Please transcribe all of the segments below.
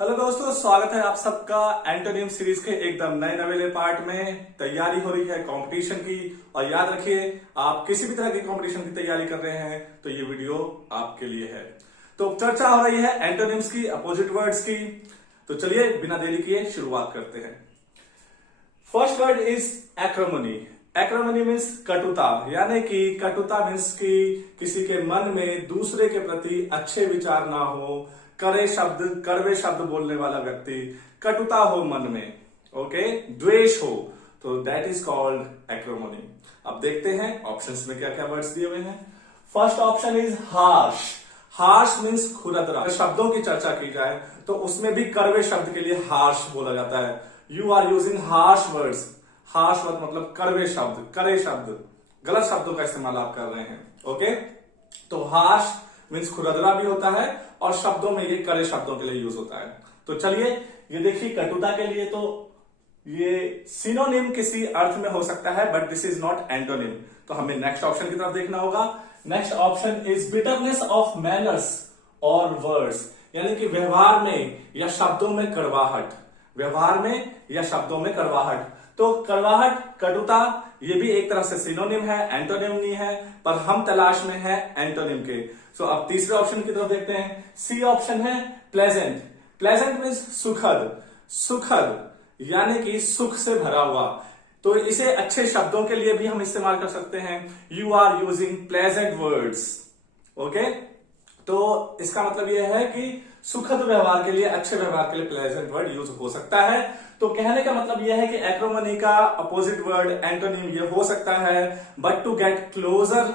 Hello दोस्तों, स्वागत है आप सबका एंटोनिम सीरीज के एकदम नए नवेले पार्ट में। तैयारी हो रही है कंपटीशन की, और याद रखिए आप किसी भी तरह की कंपटीशन की तैयारी कर रहे हैं तो ये वीडियो आपके लिए है। तो चर्चा हो रही है एंटोनिम्स की, अपोजिट वर्ड्स की। तो चलिए बिना देरी किए शुरुआत करते हैं। First word is acrimony. Acrimony means कटुता, यानी कि कटुता मीन्स कि किसी के मन में दूसरे के प्रति अच्छे विचार ना हो, कड़वे शब्द बोलने वाला व्यक्ति, कटुता हो मन में, ओके, द्वेष हो, तो दैट इज कॉल्ड एक्रोमनी। अब देखते हैं ऑप्शंस में क्या क्या वर्ड्स दिए हुए हैं। First option is harsh. Harsh means खुरदरा। शब्दों की चर्चा की जाए तो उसमें भी कड़वे शब्द के लिए हार्श बोला जाता है। You are using harsh words. Harsh word मतलब कड़वे शब्द, कड़े शब्द, गलत शब्दों का इस्तेमाल आप कर रहे हैं, ओके। तो हार्श मीन्स खुरदरा भी होता है और शब्दों में ये कड़े शब्दों के लिए यूज होता है। तो चलिए ये देखिए, कटुता के लिए तो ये सिनोनिम किसी अर्थ में हो सकता है, but this is not antonym. तो हमें नेक्स्ट ऑप्शन की तरफ देखना होगा। Next option is bitterness of manners और वर्ड्स, यानी कि व्यवहार में या शब्दों में कड़वाहट। व्यवहार में या शब्दों में कड़वाहट। तो कड़वाहट, कटुता, ये भी एक तरह से सिनोनिम है, एंटोनिम नहीं है, पर हम तलाश में है एंटोनिम के। सो अब तीसरे ऑप्शन की तरफ देखते हैं। सी ऑप्शन है प्लेजेंट। प्लेजेंट मीन्स सुखद। सुखद यानी कि सुख से भरा हुआ। तो इसे अच्छे शब्दों के लिए भी हम इस्तेमाल कर सकते हैं। You are using pleasant words, okay. तो इसका मतलब यह है कि सुखद व्यवहार के लिए, अच्छे व्यवहार के लिए प्लेजेंट वर्ड यूज हो सकता है। तो कहने का मतलब यह है कि एक्रोमनी का अपोजिट वर्ड एंटोनिम ये हो सकता है, but to get closer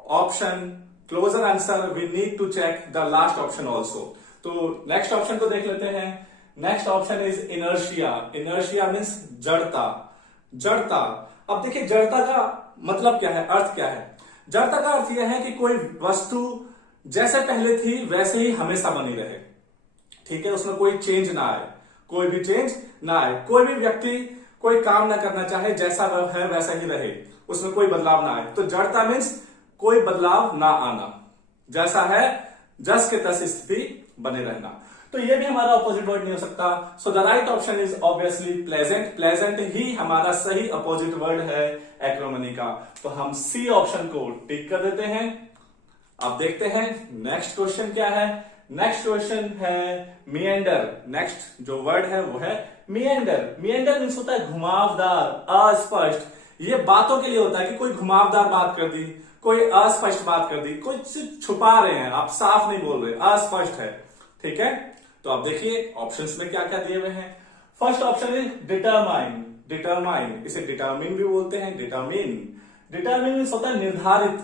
option, closer answer, we need to check the last option also. तो नेक्स्ट ऑप्शन को देख लेते हैं। Next option is inertia. Inertia means जड़ता। जड़ता, अब देखिए जड़ता का मतलब क्या है, अर्थ क्या है। जड़ता का अर्थ यह है कि कोई वस्तु जैसे पहले थी वैसे ही हमेशा बनी रहे, ठीक है, उसमें कोई चेंज ना आए, कोई भी चेंज ना आए। कोई भी व्यक्ति कोई काम ना करना चाहे, जैसा वह है वैसा ही रहे, उसमें कोई बदलाव ना आए। तो जड़ता मीन्स कोई बदलाव ना आना, जैसा है जस के तस स्थिति बने रहना। तो ये भी हमारा अपोजिट वर्ड नहीं हो सकता। So the right option is obviously pleasant. Pleasant ही हमारा सही अपोजिट वर्ड है एक्रोमनी का। तो हम सी ऑप्शन को टिक कर देते हैं। अब देखते हैं नेक्स्ट क्वेश्चन क्या है। नेक्स्ट क्वेश्चन है मिएंडर। नेक्स्ट जो वर्ड है वो है मिएंडर। मिएंडर मीन्स होता है घुमावदार, अस्पष्ट। ये बातों के लिए होता है कि कोई घुमावदार बात कर दी, कोई अस्पष्ट बात कर दी, कोई सिर्फ छुपा रहे हैं, आप साफ नहीं बोल रहे, अस्पष्ट है, ठीक है। तो आप देखिए ऑप्शंस में क्या क्या दिए हुए हैं। First option is determine. Determine, इसे डिटरमिन भी बोलते हैं, डिटरमिन। डिटरमिन मीन्स होता है निर्धारित,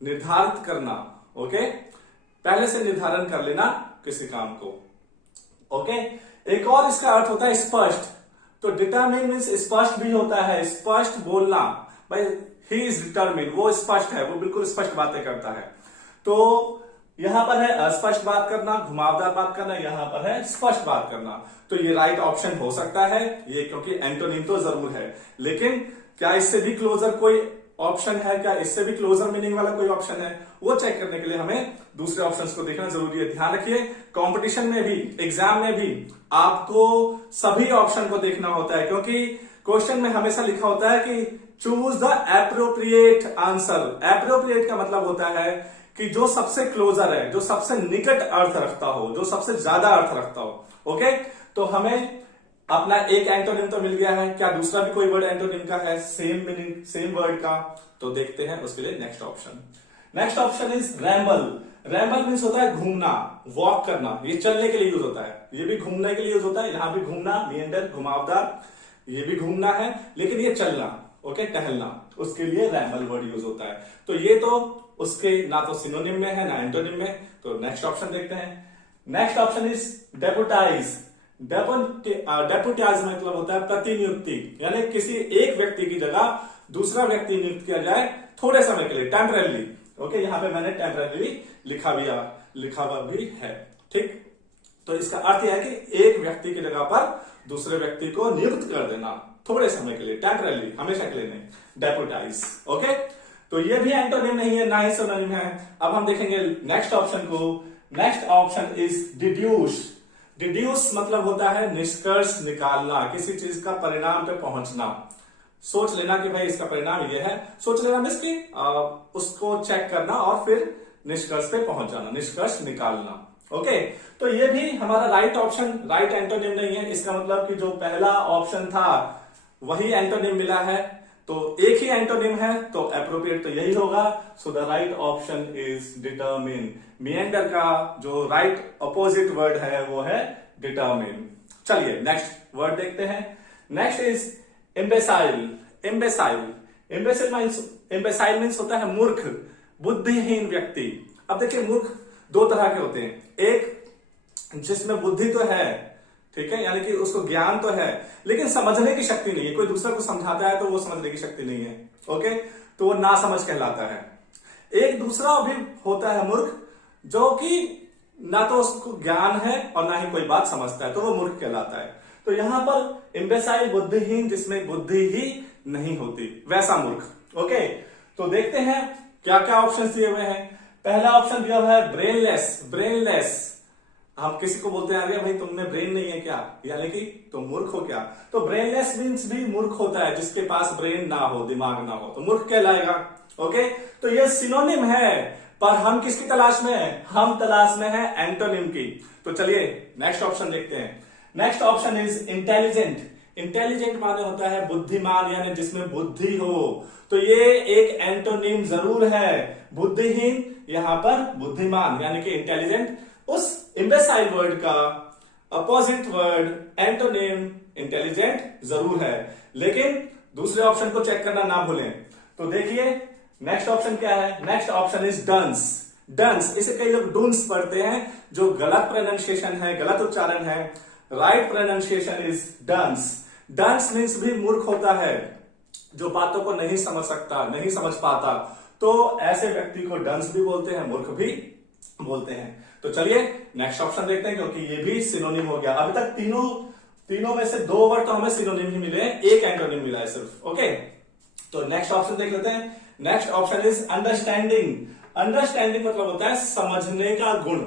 निर्धारित करना, ओके, पहले से निर्धारण कर लेना किसी काम को, ओके। एक और इसका अर्थ होता है स्पष्ट। तो डिटरमिन मीन्स स्पष्ट भी होता है, स्पष्ट बोलना। भाई ही इज डिटरमिन, वो स्पष्ट है, वो बिल्कुल स्पष्ट बातें करता है। तो यहां पर है अस्पष्ट बात करना, घुमावदार बात करना, यहां पर है स्पष्ट बात करना। तो ये राइट ऑप्शन हो सकता है ये, क्योंकि एंटोनिम तो जरूर है, लेकिन क्या इससे भी क्लोजर कोई ऑप्शन है, क्या इससे भी क्लोजर मीनिंग वाला कोई ऑप्शन है, वो चेक करने के लिए हमें दूसरे ऑप्शंस को देखना जरूरी है। ध्यान रखिए कंपटीशन में भी, एग्जाम में भी आपको सभी ऑप्शन को देखना होता है, क्योंकि क्वेश्चन में हमेशा लिखा होता है कि choose the appropriate answer. Appropriate का मतलब होता है कि जो सबसे क्लोजर है, जो सबसे निकट अर्थ रखता हो, जो सबसे ज्यादा अर्थ रखता हो, ओके। तो हमें अपना एक एंटोनिम तो मिल गया है, क्या दूसरा भी कोई वर्ड एंटोनिम का है सेम मीनिंग, सेम वर्ड का? तो देखते हैं उसके लिए next option. Next option is ramble. Ramble means होता है घूमना, वॉक करना। ये चलने के लिए यूज होता है, ये भी घूमने के लिए यूज होता है। यहां भी घूमना, मिएंडर, घुमावदार, ये भी घूमना है, लेकिन ये चलना, ओके, टहलना, उसके लिए रैम्बल वर्ड यूज होता है। तो ये तो उसके ना तो सिनोनिम में है ना एंटोनिम में। तो नेक्स्ट ऑप्शन देखते हैं। Next option is deputize. Deputize मतलब होता है प्रतिनियुक्ति, यानी किसी एक व्यक्ति की जगह दूसरा व्यक्ति नियुक्त किया जाए थोड़े समय के लिए, टेम्पररी, ओके। यहां पे मैंने टेम्पररी लिखा हुआ भी है, ठीक। तो इसका अर्थ यह है कि एक व्यक्ति की जगह पर दूसरे व्यक्ति को नियुक्त कर देना थोड़े समय के लिए, टेम्पररी, हमेशा के लिए नहीं, डेपुटाइज, ओके। तो ये भी एंटोनिम नहीं है, ना ही सिनोनिम है। अब हम देखेंगे नेक्स्ट ऑप्शन को। Next option is deduce. Deduce मतलब होता है निष्कर्ष निकालना, किसी चीज का परिणाम पे पहुंचना। सोच लेना कि भाई इसका परिणाम ये है, सोच लेना मीन्स कि उसको चेक करना और फिर निष्कर्ष पे पहुंच जाना, निष्कर्ष निकालना। ओके, तो ये भी हमारा राइट ऑप्शन, राइट एंटोनिम नहीं है। इसका मतलब कि जो पहला ऑप्शन था वही एंटोनिम मिला है, तो एक ही एंटोनिम है, तो अप्रोप्रिएट तो यही होगा। So the right option is determine. Meander का जो राइट अपोजिट वर्ड है वो है डिटरमिन। चलिए नेक्स्ट वर्ड देखते हैं। Next is imbecile. Imbecile means होता है मूर्ख, बुद्धिहीन व्यक्ति। अब देखिए मूर्ख दो तरह के होते हैं, एक जिसमें बुद्धि तो है, ठीक है, यानी कि उसको ज्ञान तो है लेकिन समझने की शक्ति नहीं है। कोई दूसरा को समझाता है तो वो समझने की शक्ति नहीं है, ओके, तो वो ना समझ कहलाता है। एक दूसरा भी होता है मूर्ख, जो कि ना तो उसको ज्ञान है और ना ही कोई बात समझता है, तो वो मूर्ख कहलाता है। तो यहां पर इम्बेसाइल बुद्धिहीन, जिसमें बुद्धि ही नहीं होती, वैसा मूर्ख। ओके, तो देखते हैं क्या क्या ऑप्शन दिए हुए हैं। पहला ऑप्शन दिया हुआ है ब्रेनलेस। ब्रेनलेस हम किसी को बोलते हैं अरे भाई तुम में ब्रेन नहीं है क्या, यानी कि तुम मूर्ख हो क्या। तो ब्रेनलेस मीन्स भी मूर्ख होता है, जिसके पास ब्रेन ना हो, दिमाग ना हो, तो मूर्ख कहलाएगा। ओके, तो ये सिनोनिम है, पर हम किसकी तलाश में है, हम तलाश में है एंटोनिम की। तो चलिए नेक्स्ट ऑप्शन देखते हैं। Next option is intelligent. Intelligent माने होता है बुद्धिमान, यानी जिसमें बुद्धि हो, तो ये एक एंटोनिम जरूर है। बुद्धिहीन यहां पर बुद्धिमान, यानी कि इंटेलिजेंट। उस इम्बेसाइल वर्ड का अपोजिट वर्ड एंटोनिम इंटेलिजेंट जरूर है, लेकिन दूसरे ऑप्शन को चेक करना ना भूलें। तो देखिए नेक्स्ट ऑप्शन क्या है। Next option is dunce. Dunce, इसे कई लोग डूंस पढ़ते हैं, जो गलत प्रोनाउंसिएशन है, गलत उच्चारण है। Right pronunciation is dunce. Dunce means भी मूर्ख होता है, जो बातों को नहीं समझ सकता, नहीं समझ पाता, तो ऐसे व्यक्ति को डंस भी बोलते हैं, मूर्ख भी बोलते हैं। तो चलिए नेक्स्ट ऑप्शन देखते हैं, क्योंकि ये भी सिनोनिम हो गया। अभी तक तीनों में से दो वर्ड तो हमें सिनोनिम ही मिले, एक एंटोनिम मिला है सिर्फ। ओके, तो नेक्स्ट ऑप्शन देख लेते हैं। Next option is understanding. Understanding मतलब होता है समझने का गुण,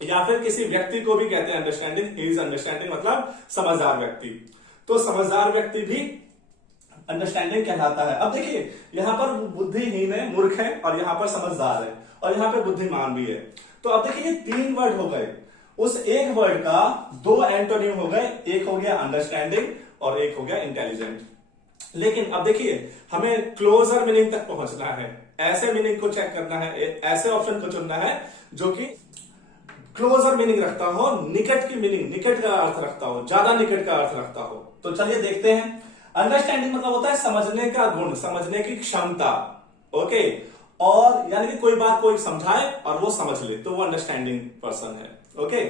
या फिर किसी व्यक्ति को भी कहते हैं अंडरस्टैंडिंग। ही इज अंडरस्टैंडिंग मतलब समझदार व्यक्ति, तो समझदार व्यक्ति भी अंडरस्टैंडिंग कहलाता है। अब देखिए यहां पर बुद्धिहीन है, मूर्ख है, और यहां पर समझदार है, और यहां पर बुद्धिमान भी है। तो अब देखिए ये तीन वर्ड हो गए, उस एक वर्ड का दो एंटोनिम हो गए, एक हो गया अंडरस्टैंडिंग और एक हो गया इंटेलिजेंट। लेकिन अब देखिए हमें क्लोजर मीनिंग तक पहुंचना है, ऐसे मीनिंग को चेक करना है, ऐसे ऑप्शन को चुनना है जो कि क्लोजर मीनिंग रखता हो, निकट की मीनिंग, निकट का अर्थ रखता हो, ज्यादा निकट का अर्थ रखता हो। तो चलिए देखते हैं। अंडरस्टैंडिंग मतलब होता है समझने का गुण, समझने की क्षमता। ओके, और यानी कि कोई बात कोई समझाए और वो समझ ले, तो वो अंडरस्टैंडिंग पर्सन है। ओके,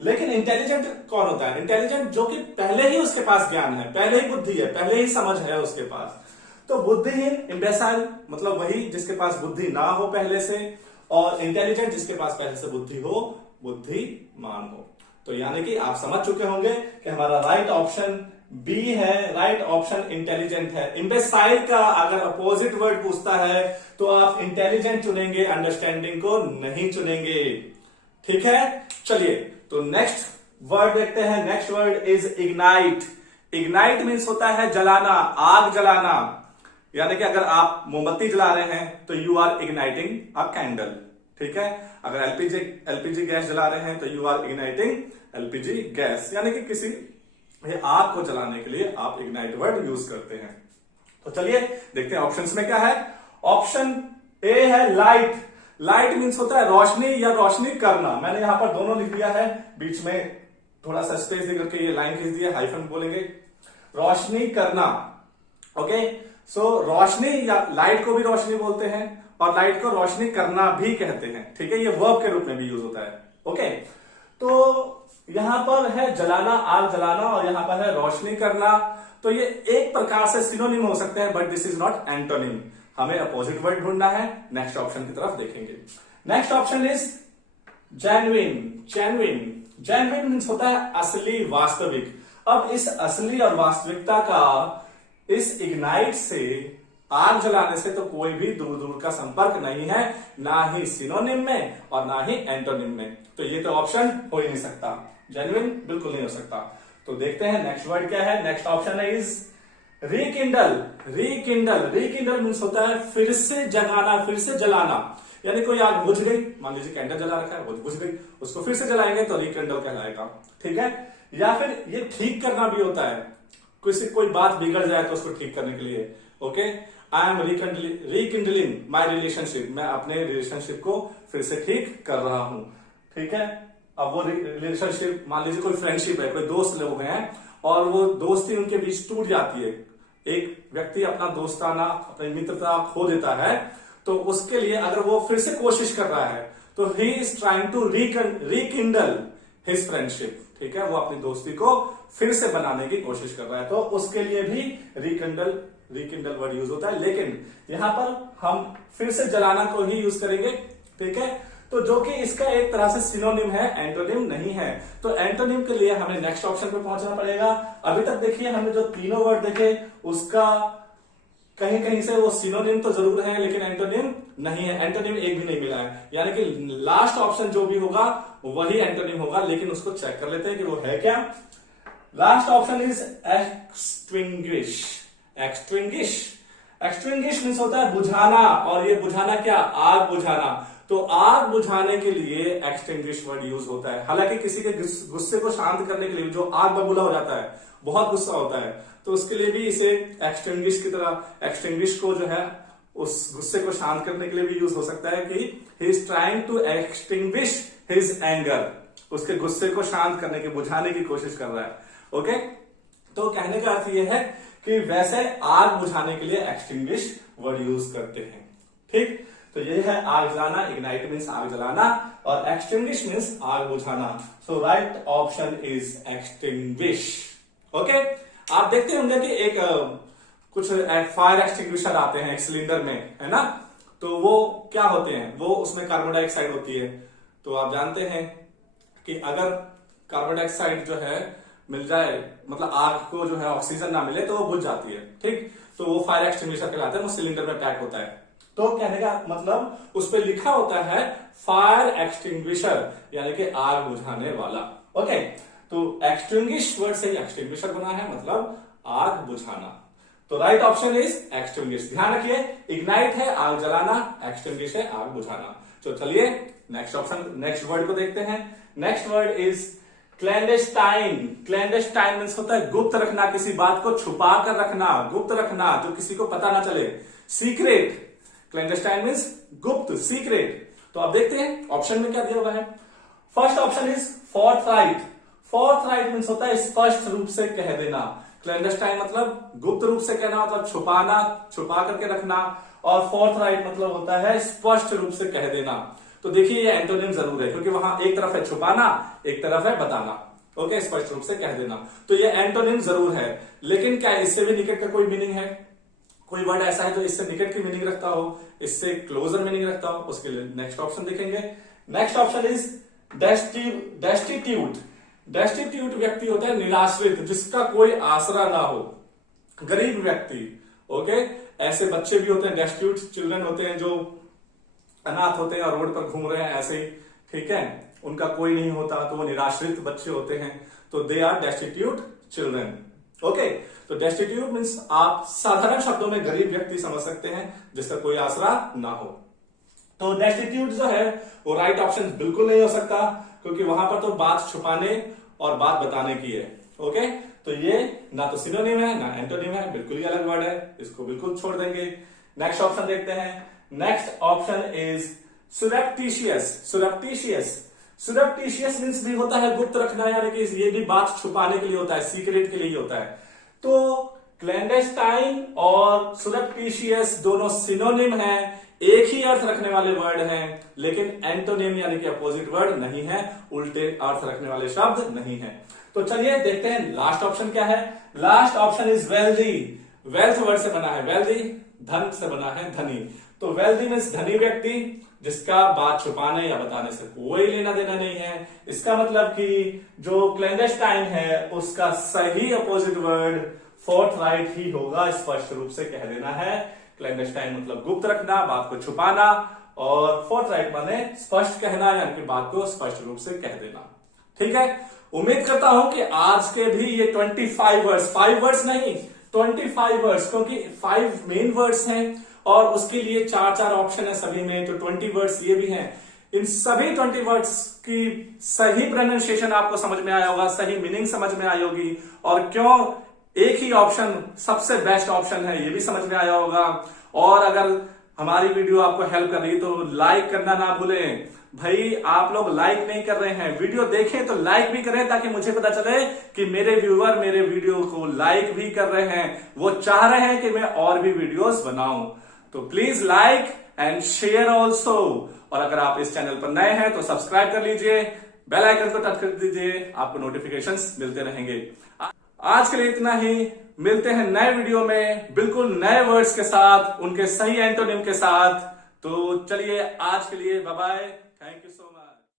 लेकिन इंटेलिजेंट कौन होता है। इंटेलिजेंट जो कि पहले ही उसके पास ज्ञान है, पहले ही बुद्धि है, पहले ही समझ है उसके पास। तो बुद्धिहीन इम्बेसाइल मतलब वही जिसके पास बुद्धि ना हो पहले से, और इंटेलिजेंट जिसके पास पहले से बुद्धि हो, बुद्धिमान हो। तो यानी कि आप समझ चुके होंगे कि हमारा राइट ऑप्शन बी है, राइट ऑप्शन इंटेलिजेंट है। इम्बेसाइल का अगर अपोजिट वर्ड पूछता है तो आप इंटेलिजेंट चुनेंगे, अंडरस्टैंडिंग को नहीं चुनेंगे। ठीक है, चलिए तो नेक्स्ट वर्ड देखते हैं। Next word is ignite. Ignite means होता है जलाना, आग जलाना, यानी कि अगर आप मोमबत्ती जला रहे हैं तो you are igniting a candle. ठीक है, अगर एलपीजी गैस जला रहे हैं तो you are igniting LPG gas, यानी कि किसी आग को जलाने के लिए आप इग्नाइट वर्ड यूज करते हैं। तो चलिए देखते हैं ऑप्शंस में क्या है। ऑप्शन ए है लाइट। लाइट मीन्स होता है रोशनी या रोशनी करना। मैंने यहां पर दोनों लिख दिया है, बीच में थोड़ा सा स्पेस दे करके ये लाइन खींच दिया, हाइफन बोलेंगे, रोशनी करना। ओके, सो रोशनी या लाइट को भी रोशनी बोलते हैं, और लाइट को रोशनी करना भी कहते हैं। ठीक है, ये वर्ब के रूप में भी यूज होता है। ओके, तो यहां पर है जलाना, आग जलाना, और यहां पर है रोशनी करना। तो ये एक प्रकार से सिनोनिम हो सकते हैं, but this is not antonym. हमें अपोजिट वर्ड ढूंढना है, नेक्स्ट ऑप्शन की तरफ देखेंगे। Next option is genuine. Genuine means होता है असली, वास्तविक। अब इस असली और वास्तविकता का इस इग्नाइट से, आग जलाने से तो कोई भी दूर दूर का संपर्क नहीं है, ना ही सिनोनिम में और ना ही एंटोनिम में। तो ये तो ऑप्शन हो ही नहीं सकता। जेन्युइन बिल्कुल नहीं हो सकता। तो देखते हैं नेक्स्ट वर्ड क्या है। नेक्स्ट ऑप्शन है is rekindle. Rekindle, rekindle means होता है फिर से जगाना, फिर से जलाना। यानी कोई आग बुझ गई, मान लीजिए कैंडल जला रखा है, वो बुझ गई, उसको फिर से जलाएंगे तो रिकिंडल कहलाएगा। ठीक है। या फिर ये ठीक करना भी होता है, किसी कोई बात बिगड़ जाए तो उसको ठीक करने के लिए। Okay, I am rekindling my relationship, मैं अपने रिलेशनशिप को फिर से ठीक कर रहा हूं। ठीक है। अब वो रिलेशनशिप, मान लीजिए कोई फ्रेंडशिप है, कोई दोस्त लोग हैं और वो दोस्ती उनके बीच टूट जाती है, एक व्यक्ति अपना दोस्ताना, अपनी मित्रता खो देता है, तो उसके लिए अगर वो फिर से कोशिश कर रहा है तो he is trying to rekindle his friendship. ठीक है, वो अपनी दोस्ती को फिर से बनाने की कोशिश कर रहा है, तो उसके लिए भी रिकिंडल वर्ड यूज होता है। लेकिन यहां पर हम फिर से जलाना को ही यूज करेंगे। ठीक है, तो जो कि इसका एक तरह से सिनोनिम है, एंटोनिम नहीं है। तो एंटोनिम के लिए हमें नेक्स्ट ऑप्शन पे पहुंचना पड़ेगा। अभी तक देखिए हमने जो तीनों वर्ड देखे उसका कहीं कहीं से वो सिनोनिम तो जरूर है लेकिन एंटोनिम नहीं है, एंटोनिम एक भी नहीं मिला है। यानी कि लास्ट ऑप्शन जो भी होगा वही एंटोनिम होगा, लेकिन उसको चेक कर लेते हैं कि वो है क्या। Last option is extinguish. Extinguish, extinguish means होता है बुझाना, और ये बुझाना क्या, आग बुझाना। तो आग बुझाने के लिए एक्सटिंग्विश वर्ड यूज होता है। हालांकि किसी के गुस्से को शांत करने के लिए, जो आग बबूला हो जाता है, बहुत गुस्सा होता है, तो उसके लिए भी इसे एक्सटिंग्विश की तरह, एक्सटिंग्विश को जो है उस गुस्से को शांत करने के लिए भी यूज हो सकता है कि he is trying to extinguish his anger, उसके गुस्से को शांत करने की, बुझाने की कोशिश कर रहा है। ओके, तो कहने का अर्थ यह है कि वैसे आग बुझाने के लिए एक्सटिंग्विश वर्ड यूज करते हैं। ठीक, तो ये है आग जलाना, इग्नाइट मीन्स आग जलाना, और एक्सटिंग्विश मीन्स आग बुझाना। So right option is extinguish. Okay, आप देखते होंगे कि एक कुछ फायर एक्सटिंग्विशर आते हैं एक सिलेंडर में, है ना, तो वो क्या होते हैं, वो उसमें कार्बन डाइऑक्साइड होती है। तो आप जानते हैं कि अगर कार्बन डाइऑक्साइड जो है मिल जाए, मतलब आग को जो है ऑक्सीजन ना मिले तो वो बुझ जाती है। ठीक, तो वो फायर एक्सटिंग्विशर कहलाता है, वो सिलेंडर में पैक होता है। तो कहने का मतलब उस पर लिखा होता है फायर एक्सटिंग्विशर, यानी कि आग बुझाने वाला। ओके, तो एक्सटिंग्विश वर्ड से एक्सटिंग्विशर बना है, मतलब आग बुझाना। तो राइट ऑप्शन इज एक्सटिंग्विश। ध्यान रखिए, इग्नाइट है आग जलाना, एक्सटिंग्विश है आग बुझाना। तो चलिए नेक्स्ट ऑप्शन, नेक्स्ट वर्ड को देखते हैं। Next word is clandestine. Clandestine means होता है गुप्त रखना, किसी बात को छुपा कर रखना, गुप्त रखना, जो किसी को पता ना चले। सीक्रेट, क्लैंडेस्टाइन मीन्स गुप्त, सीक्रेट। तो आप देखते हैं ऑप्शन में क्या दिया हुआ है। First option is forthright. Forthright means होता है स्पष्ट रूप से कह देना। क्लैंडेस्टाइन मतलब गुप्त रूप से कहना, मतलब छुपाना, छुपा करके रखना, और फोर्थराइट मतलब होता है स्पष्ट रूप से कह देना। तो देखिए ये एंटोनिम जरूर है, क्योंकि वहां एक तरफ है छुपाना, एक तरफ है बताना। ओके, स्पष्ट रूप से कह देना, तो ये एंटोनिम जरूर है। लेकिन क्या इससे भी निकट का कोई मीनिंग है? कोई वर्ड ऐसा है जो इससे निकट की मीनिंग रखता हो, इससे क्लोजर मीनिंग रखता हो? उसके लिए नेक्स्ट ऑप्शन देखेंगे। Next option is destitute. Destitute व्यक्ति होता है निराश्रित, जिसका कोई आसरा ना हो, गरीब व्यक्ति। ओके, ऐसे बच्चे भी होते हैं, डेस्टिट्यूट चिल्ड्रन होते हैं, जो अनाथ होते हैं और रोड पर घूम रहे हैं ऐसे ही। ठीक है, उनका कोई नहीं होता, तो वो निराश्रित बच्चे होते हैं, तो they are destitute children. Okay, तो डेस्टिट्यूट मीन्स आप साधारण शब्दों में गरीब व्यक्ति समझ सकते हैं, जिसका कोई आसरा ना हो। तो डेस्टिट्यूट जो है वो राइट ऑप्शन बिल्कुल नहीं हो सकता, क्योंकि वहां पर तो बात छुपाने और बात बताने की है। ओके, तो ये ना तो सिनोनिम है ना एंटोनिम है, बिल्कुल ही अलग वर्ड है, इसको बिल्कुल छोड़ देंगे। नेक्स्ट ऑप्शन देखते हैं। Next option is surreptitious. Surreptitious, surreptitious means भी होता है गुप्त रखना, यानी कि ये भी बात छुपाने के लिए होता है, सीक्रेट के लिए होता है। तो क्लैंडेस्टाइन और सुरेप्टिशियस दोनों सिनोनिम है, एक ही अर्थ रखने वाले वर्ड हैं, लेकिन एंटोनिम यानी कि अपोजिट वर्ड नहीं है, उल्टे अर्थ रखने वाले शब्द नहीं है। तो चलिए देखते हैं लास्ट ऑप्शन क्या है। Last option is wealthy. Wealth word से बना है, वेल्दी धन से बना है, धनी। तो वेल्दी मीन्स धनी व्यक्ति, जिसका बात छुपाने या बताने से कोई लेना देना नहीं है। इसका मतलब कि जो क्लैंडेस्टाइन है उसका सही अपोजिट वर्ड फोर्थराइट ही होगा, स्पष्ट रूप से कह देना है। क्लैंडेस्टाइन मतलब गुप्त रखना, बात को छुपाना, और फोर्थराइट माने स्पष्ट कहना, यानी कि बात को स्पष्ट रूप से कह देना। ठीक है, उम्मीद करता हूं कि आज के भी ये 25 वर्ड्स, 5 वर्ड्स नहीं 25 वर्ड्स, क्योंकि 5 मेन वर्ड्स हैं और उसके लिए 4 ऑप्शन है सभी में, तो 20 वर्ड्स ये भी हैं। इन सभी 20 वर्ड्स की सही प्रोनाउंसिएशन आपको समझ में आया होगा, सही मीनिंग समझ में आई होगी, और क्यों एक ही ऑप्शन सबसे बेस्ट ऑप्शन है ये भी समझ में आया होगा। और अगर हमारी वीडियो आपको हेल्प कर रही है तो लाइक करना ना भूलें। भाई आप लोग लाइक नहीं कर रहे हैं, वीडियो देखें तो लाइक भी करें, ताकि मुझे पता चले कि मेरे व्यूअर मेरे वीडियो को लाइक भी कर रहे हैं, वो चाह रहे हैं कि मैं और भी वीडियोस बनाऊं। तो please like and share also. और अगर आप इस चैनल पर नए हैं तो सब्सक्राइब कर लीजिए, बेल आइकन को टच कर दीजिए, आपको नोटिफिकेशंस मिलते रहेंगे। आज के लिए इतना ही, मिलते हैं नए वीडियो में बिल्कुल नए वर्ड्स के साथ, उनके सही एंटोनिम के साथ। तो चलिए आज के लिए bye bye, thank you so much.